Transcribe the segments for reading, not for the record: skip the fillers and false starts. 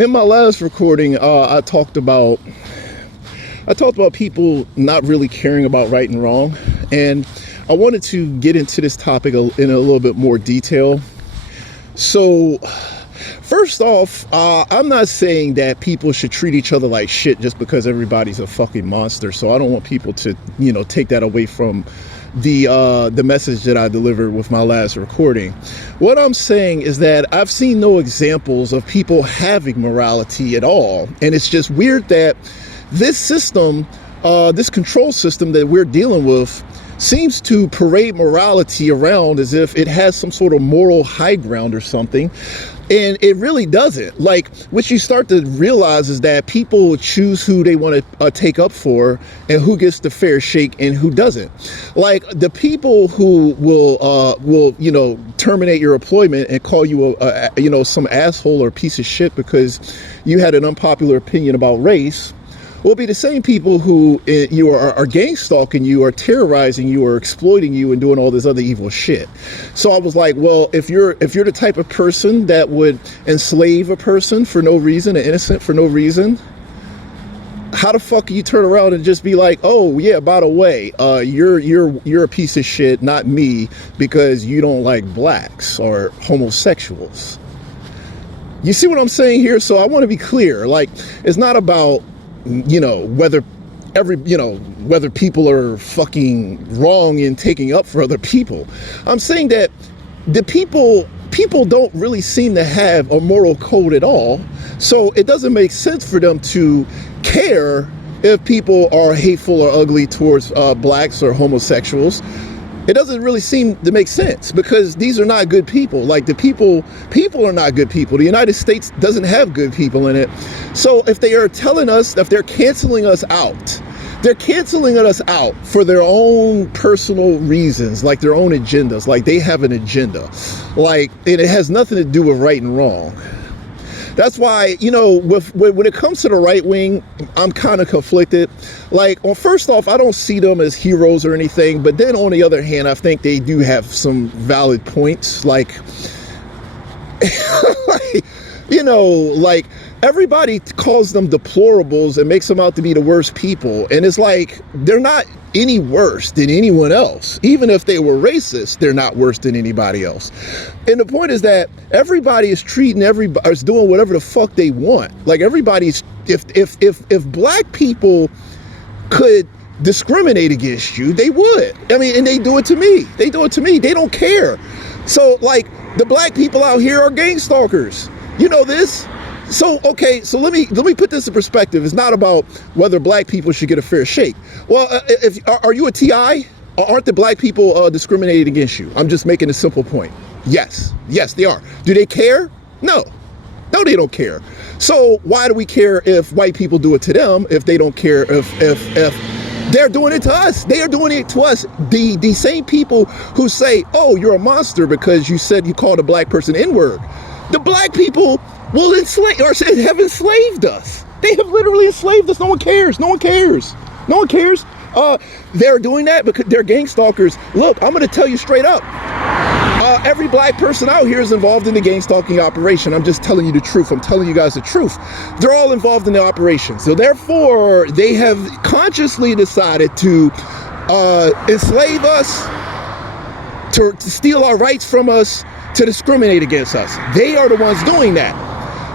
In my last recording, I talked about people not really caring about right and wrong, and I wanted to get into this topic in a little bit more detail. So, first off, I'm not saying that people should treat each other like shit just because everybody's a fucking monster. So I don't want people to, take that away from the message that I delivered with my last recording. What I'm saying is that I've seen no examples of people having morality at all. And it's just weird that this system, this control system that we're dealing with, seems to parade morality around as if it has some sort of moral high ground or something. And it really doesn't. Like, what you start to realize is that people choose who they want to take up for and who gets the fair shake and who doesn't. Like, the people who will terminate your employment and call you some asshole or piece of shit because you had an unpopular opinion about race will be the same people who are gang stalking you, or terrorizing you, or exploiting you, and doing all this other evil shit. So I was like, well, if you're the type of person that would enslave a person for no reason, an innocent for no reason, how the fuck can you turn around and just be like, oh yeah, by the way, you're a piece of shit, not me, because you don't like blacks or homosexuals. You see what I'm saying here? So I want to be clear. Like, it's not about whether people are fucking wrong in taking up for other people. I'm saying that the people don't really seem to have a moral code at all. So it doesn't make sense for them to care if people are hateful or ugly towards blacks or homosexuals. It doesn't really seem to make sense because these are not good people. Like, the people are not good people. The United States doesn't have good people in it. So if they are telling us, if they're canceling us out, they're canceling us out for their own personal reasons, like their own agendas, like they have an agenda. Like, and it has nothing to do with right and wrong. That's why, when it comes to the right wing, I'm kind of conflicted. Like, well, first off, I don't see them as heroes or anything. But then on the other hand, I think they do have some valid points. Like, like everybody calls them deplorables and makes them out to be the worst people. And it's like, they're not any worse than anyone else. Even if they were racist, they're not worse than anybody else. And the point is that everybody is treating everybody, is doing whatever the fuck they want. Like, everybody's, if black people could discriminate against you, they would. I mean, and they do it to me. They don't care. So, like, the black people out here are gang stalkers. You know this? So, okay, so let me put this in perspective. It's not about whether black people should get a fair shake. Well, are you a TI? Aren't the black people discriminated against you? I'm just making a simple point. Yes, they are. Do they care? No, they don't care. So why do we care if white people do it to them if they don't care if they're doing it to us? They are doing it to us. The same people who say, oh, you're a monster because you said you called a black person N-word. The black people will enslave or have enslaved us. They have literally enslaved us. No one cares. They're doing that because they're gang stalkers. Look, I'm going to tell you straight up. Every black person out here is involved in the gang stalking operation. I'm just telling you the truth. I'm telling you guys the truth. They're all involved in the operation. So therefore, they have consciously decided to enslave us, to steal our rights from us, to discriminate against us. They are the ones doing that.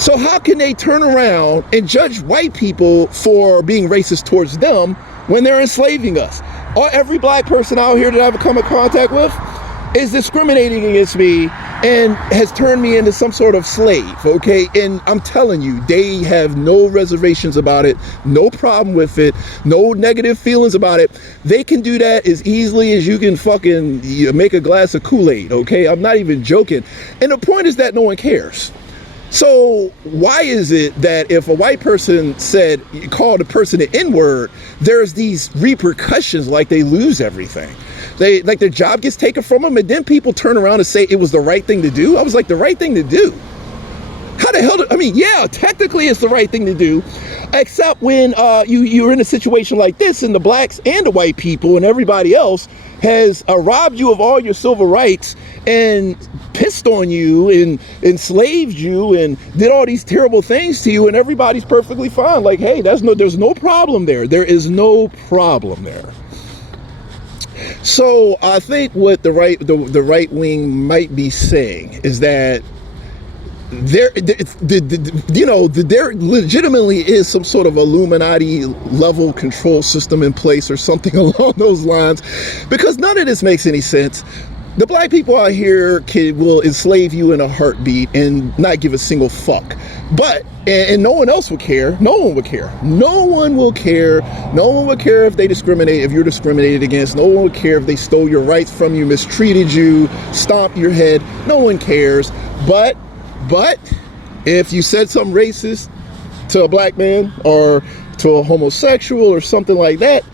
So how can they turn around and judge white people for being racist towards them when they're enslaving us? Or every black person out here that I've come in contact with is discriminating against me and has turned me into some sort of slave, okay? And I'm telling you, they have no reservations about it, no problem with it, no negative feelings about it. They can do that as easily as you can fucking make a glass of Kool-Aid, okay? I'm not even joking. And the point is that no one cares. So why is it that if a white person called a person an N-word, there's these repercussions, like they lose everything? Like their job gets taken from them, and then people turn around and say it was the right thing to do? I was like, the right thing to do? How the hell yeah, technically it's the right thing to do, except when you're in a situation like this and the blacks and the white people and everybody else has robbed you of all your civil rights and pissed on you and enslaved you and did all these terrible things to you, and everybody's perfectly fine. Like, hey, there's no problem there. There is no problem there. So I think what the right wing might be saying is that there legitimately is some sort of Illuminati level control system in place or something along those lines, because none of this makes any sense. The black people out here will enslave you in a heartbeat and not give a single fuck. But, and no one else would care. No one would care. No one will care. No one would care if they discriminate, if you're discriminated against. No one would care if they stole your rights from you, mistreated you, stomped your head. No one cares. But if you said something racist to a black man or to a homosexual or something like that,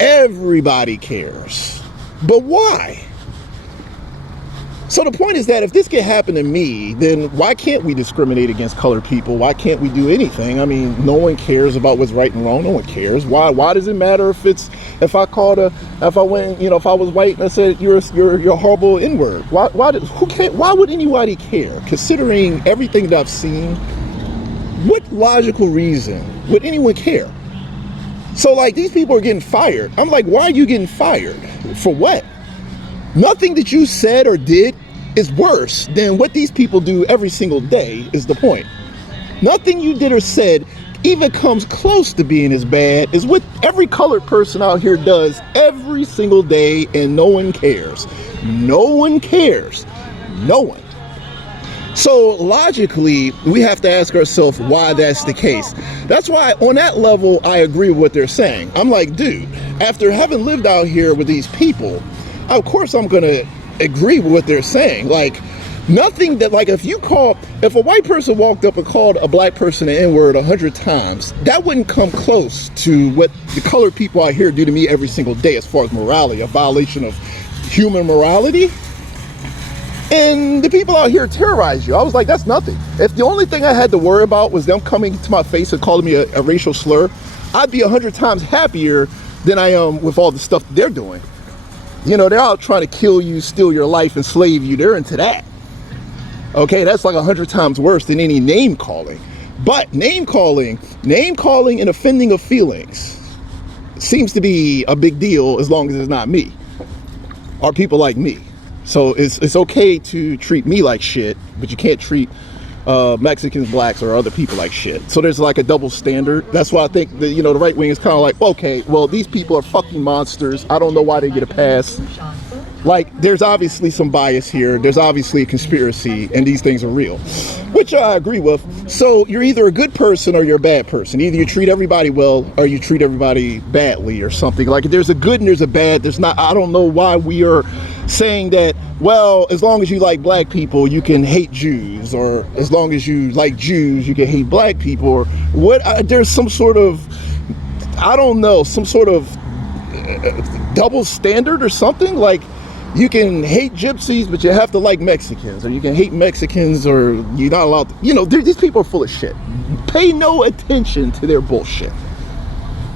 everybody cares. But why? So the point is that if this could happen to me, then why can't we discriminate against colored people? Why can't we do anything? I mean, no one cares about what's right and wrong. No one cares. Why does it matter if I was white and I said you're a horrible N-word? Why would anybody care? Considering everything that I've seen, what logical reason would anyone care? So like, these people are getting fired. I'm like, why are you getting fired? For what? Nothing that you said or did is worse than what these people do every single day, is the point. Nothing you did or said even comes close to being as bad as what every colored person out here does every single day, and no one cares. No one cares. No one. So logically, we have to ask ourselves why that's the case. That's why on that level, I agree with what they're saying. I'm like, dude, after having lived out here with these people, of course I'm going to agree with what they're saying. Like, nothing that, like, if a white person walked up and called a black person an N-word 100 times, that wouldn't come close to what the colored people out here do to me every single day as far as morality, a violation of human morality. And the people out here terrorize you. I was like, that's nothing. If the only thing I had to worry about was them coming to my face and calling me a racial slur, I'd be 100 times happier than I am with all the stuff that they're doing. You know, they're out trying to kill you, steal your life, enslave you. They're into that. Okay, that's like 100 times worse than any name calling. But name calling and offending of feelings seems to be a big deal as long as it's not me or people like me. So it's okay to treat me like shit, but you can't treat Mexicans, blacks, or other people like shit. So there's like a double standard. That's why I think that, the right wing is kind of like, okay, well, these people are fucking monsters. I don't know why they get a pass. Like, there's obviously some bias here. There's obviously a conspiracy, and these things are real, which I agree with. So you're either a good person or you're a bad person. Either you treat everybody well or you treat everybody badly or something. Like, there's a good and there's a bad. There's not. I don't know why we are saying that, well, as long as you like black people, you can hate Jews, or as long as you like Jews, you can hate black people, or what? There's some sort of, I don't know, some sort of double standard or something. Like, you can hate gypsies, but you have to like Mexicans, or you can hate Mexicans, or you're not allowed to, these people are full of shit. Pay no attention to their bullshit.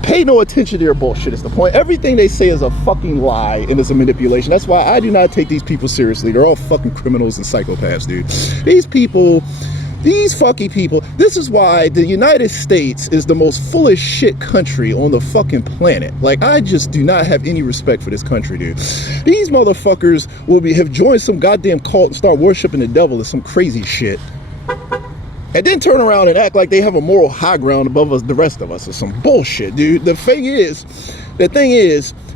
Pay no attention to their bullshit is the point. Everything they say is a fucking lie and it's a manipulation. That's why I do not take these people seriously. They're all fucking criminals and psychopaths, dude. These fucking people, this is why the United States is the most full of shit country on the fucking planet. Like, I just do not have any respect for this country, dude. These motherfuckers have joined some goddamn cult and start worshiping the devil or some crazy shit, and then turn around and act like they have a moral high ground above us, the rest of us, or some bullshit, dude. The thing is,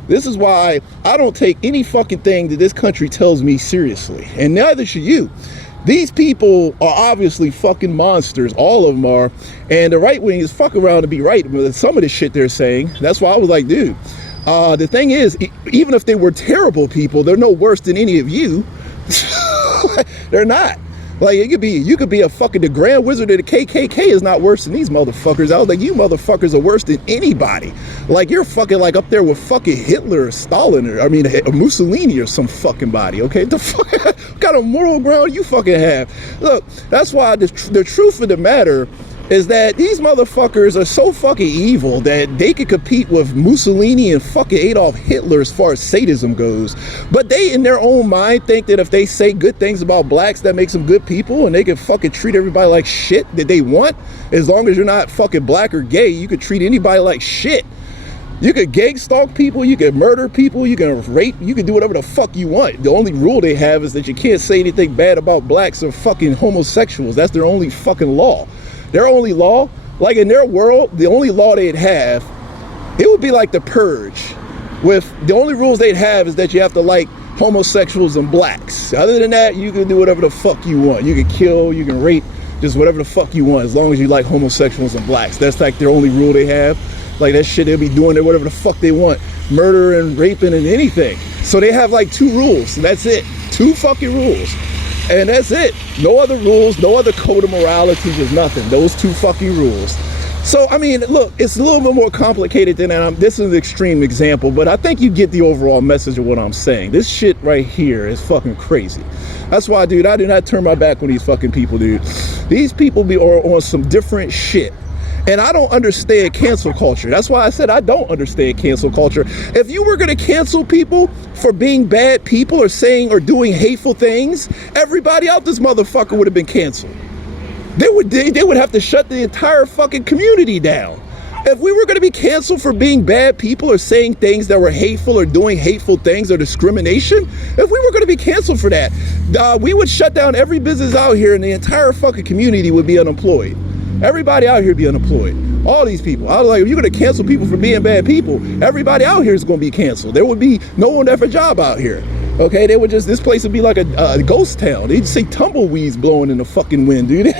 this is why I don't take any fucking thing that this country tells me seriously, and neither should you. These people are obviously fucking monsters. All of them are. And the right wing is fuck around to be right with some of the shit they're saying. That's why I was like, dude, the thing is, even if they were terrible people, they're no worse than any of you. They're not. Like, you could be a fucking, the Grand Wizard of the KKK is not worse than these motherfuckers. I was like, you motherfuckers are worse than anybody. Like, you're fucking like up there with fucking Hitler or Stalin, or Mussolini or some fucking body, okay? The fuck, what kind of moral ground you fucking have? Look, that's why the truth of the matter is that these motherfuckers are so fucking evil that they could compete with Mussolini and fucking Adolf Hitler as far as sadism goes. But they, in their own mind, think that if they say good things about blacks, that makes them good people, and they can fucking treat everybody like shit that they want. As long as you're not fucking black or gay, you could treat anybody like shit. You could gang stalk people, you could murder people, you can rape, you can do whatever the fuck you want. The only rule they have is that you can't say anything bad about blacks or fucking homosexuals. That's their only fucking law. Their only law, like in their world, the only law they'd have, it would be like the Purge. With the only rules they'd have is that you have to like homosexuals and blacks. Other than that, you can do whatever the fuck you want. You can kill, you can rape, just whatever the fuck you want, as long as you like homosexuals and blacks. That's like their only rule they have. Like that shit, they'll be doing it whatever the fuck they want. Murder and raping and anything. So they have like 2 rules. That's it. 2 fucking rules. And that's it. No other rules, no other code of morality, just nothing. Those 2 fucking rules. So, I mean, look, it's a little bit more complicated than that. This is an extreme example, but I think you get the overall message of what I'm saying. This shit right here is fucking crazy. That's why, dude, I do not turn my back on these fucking people, dude. These people are on some different shit. And I don't understand cancel culture. That's why I said I don't understand cancel culture. If you were going to cancel people for being bad people or saying or doing hateful things, everybody out this motherfucker would have been canceled. They would have to shut the entire fucking community down. If we were going to be canceled for being bad people or saying things that were hateful or doing hateful things or discrimination, if we were going to be canceled for that, we would shut down every business out here and the entire fucking community would be unemployed. Everybody out here be unemployed. All these people. I was like, if you're going to cancel people for being bad people, everybody out here is going to be canceled. There would be no one there for a job out here. Okay, they would just, this place would be like a ghost town. They'd see tumbleweeds blowing in the fucking wind, dude.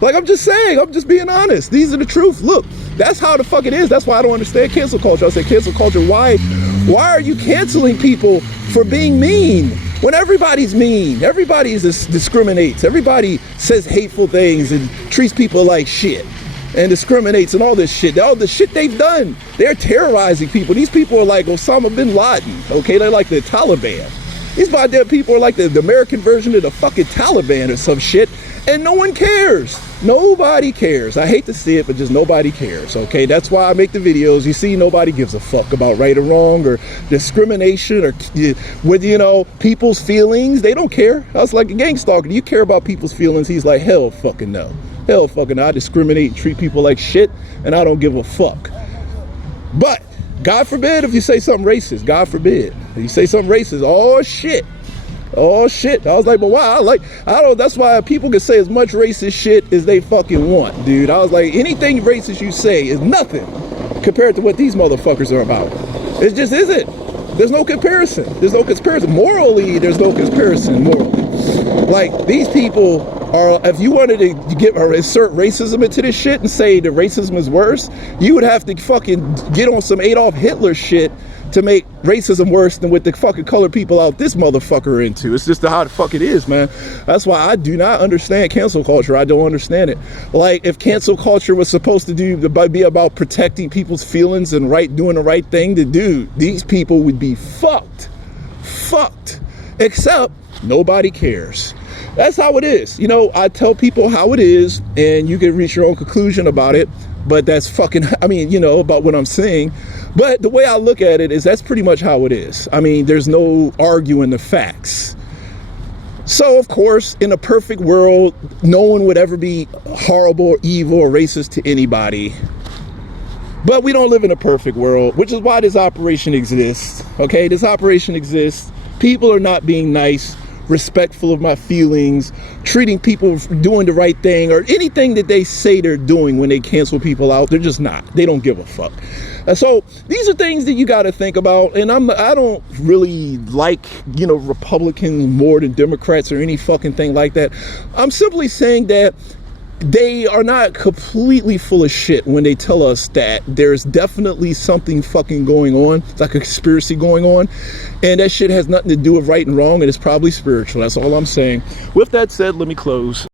Like, I'm just saying, I'm just being honest. These are the truth. Look, that's how the fuck it is. That's why I don't understand cancel culture. I say cancel culture, why are you canceling people for being mean? When everybody's mean, everybody discriminates, everybody says hateful things and treats people like shit and discriminates and all this shit. All the shit they've done, they're terrorizing people. These people are like Osama bin Laden, okay? They're like the Taliban. These goddamn people are like the American version of the fucking Taliban or some shit, and no one cares. Nobody cares. I hate to see it, but just nobody cares, okay? That's why I make the videos. You see, nobody gives a fuck about right or wrong or discrimination or with, you know, people's feelings. They don't care. I was like a gang stalker. Do you care about people's feelings? He's like, hell fucking no. Hell fucking no. I discriminate and treat people like shit, and I don't give a fuck. But God forbid if you say something racist. God forbid. If you say something racist, oh shit. Oh shit. I was like, but why? I don't, that's why people can say as much racist shit as they fucking want, dude. I was like, anything racist you say is nothing compared to what these motherfuckers are about. It just isn't. There's no comparison. There's no comparison. Morally, there's no comparison morally. Like, these people are, if you wanted to get or insert racism into this shit and say that racism is worse, you would have to fucking get on some Adolf Hitler shit to make racism worse than what the fucking colored people out this motherfucker are into. It's just how the fuck it is, man. That's why I do not understand cancel culture. I don't understand it. Like, if cancel culture was supposed to be about protecting people's feelings and doing the right thing to do, these people would be fucked. Fucked. Except nobody cares. That's how it is. You know, I tell people how it is, and you can reach your own conclusion about it. But that's fucking, I mean, you know, about what I'm saying. But the way I look at it is that's pretty much how it is. I mean, there's no arguing the facts. So, of course, in a perfect world, no one would ever be horrible or evil or racist to anybody. But we don't live in a perfect world, which is why this operation exists. Okay, this operation exists. People are not being nice, respectful of my feelings, treating people, doing the right thing, or anything that they say they're doing when they cancel people out. They're just not. They don't give a fuck. So these are things that you got to think about. And I don't really like, you know, Republicans more than Democrats or any fucking thing like that. I'm simply saying that they are not completely full of shit when they tell us that there's definitely something fucking going on, like a conspiracy going on, and that shit has nothing to do with right and wrong, and it's probably spiritual. That's all I'm saying. With that said, let me close.